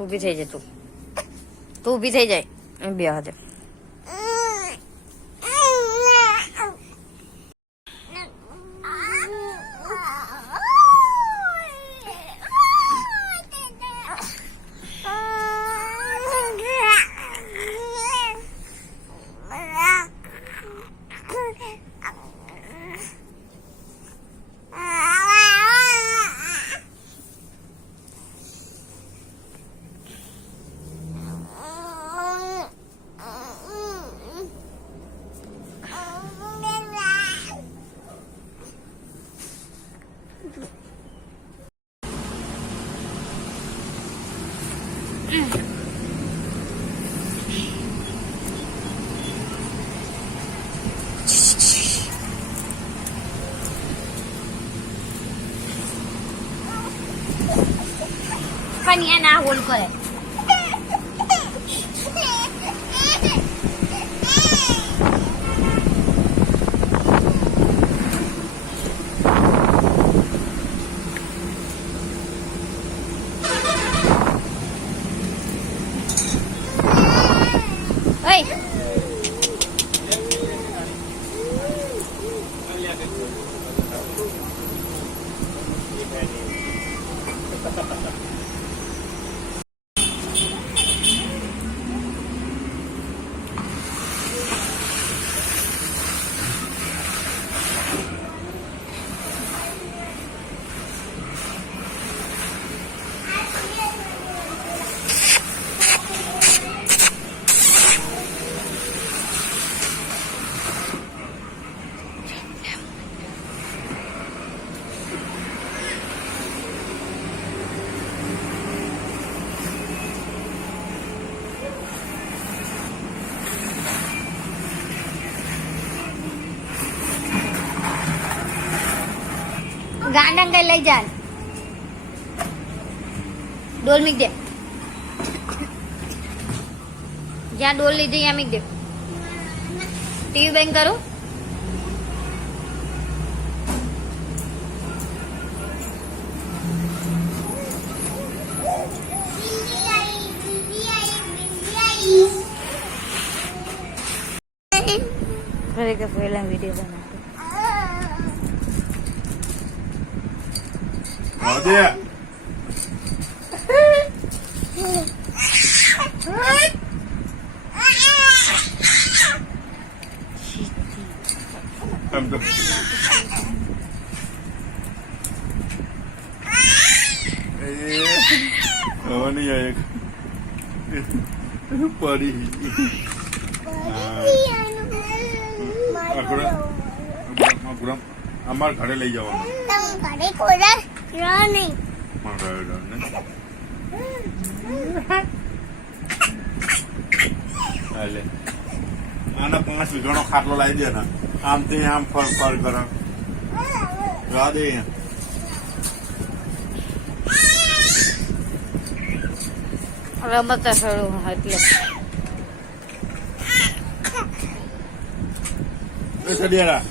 ઊભી થઈ જાય તું ઊભી થઈ જાય બે હાજર Kanya na hol ko eh. ગાંડા કઈ લઈ જા ડોલ મીક દે જ્યાં ડોલ લીધી ત્યાં મીક દે ટીવી બંધ કરું ફરી કે પહેલા વિડીયો બનાવતો આવજે એમ તો હવે નહીં આવે પડી અમાર ઘરે લઈ જવાનું આના 5 વીઘાનો ખાટલો લાવી દે ને આમ થી આમ ફર ફર કરે રા દે રમતા શરૂ એટલે સડિયારા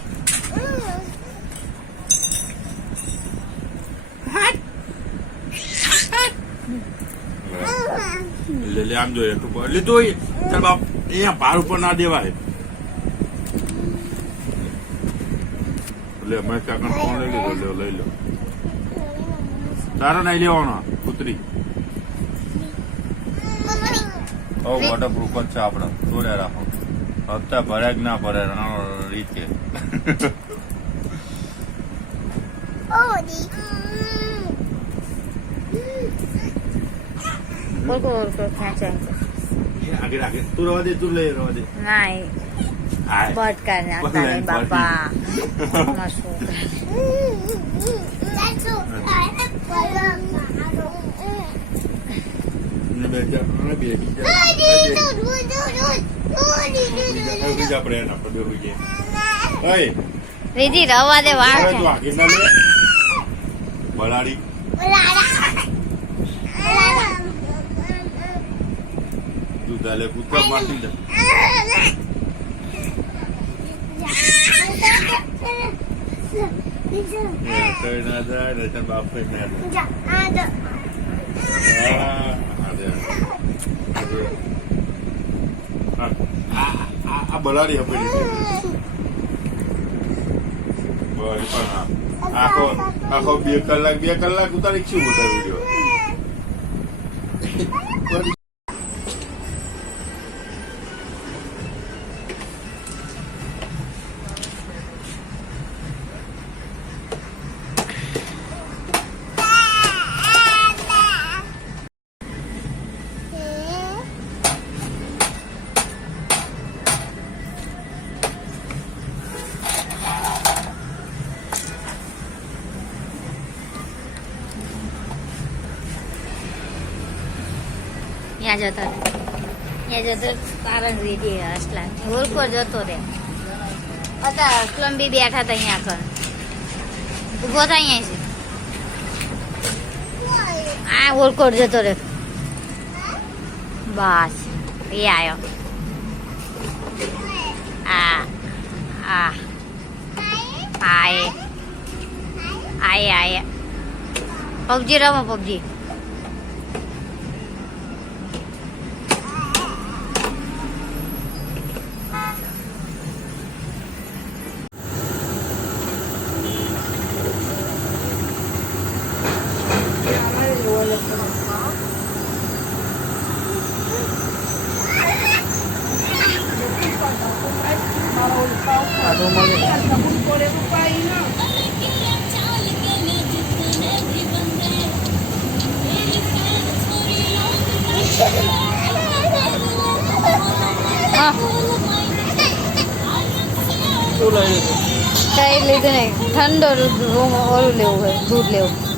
લે આમ જોઈએ લીધું ચાલ બાપ અહીંયા ભાર ઉપર ના દેવાય લે મેં કાકા ફોન લઈ લીધો લઈ લો તારા નહીં લેવાનો પુત્રી વોટરપ્રૂફ જ છે આપડે જોડે રાખો હપ્તા ભરે કે ના ભરે રીતે આગળ આગળ તું રવા દે તું લઈ રવા દે નહીં બટ કર નાખતા બાપા રીધી રવા દે વાર બલાડી તું તાલે કૂતરા મારતી જા કઈ ના જાય ને તાર બાપ કઈ ના આ બલાડી હપેલી છે આખો 2 કલાક ઉતારી શું મોટા વિડીયો ત્યાં જતો કારણ રેડી અસલામ હોલકોર જતો રે હતા અસલમ બી બેઠા હતા અહીંયા કર ઉભો થાય અહીંયા છે આ હોલકોર જતો રે બસ એ આવ્યો આય પબજી રમો પબજી કઈ લીધું નહીં ઠંડો ઓલું લેવું હોય દૂધ લેવું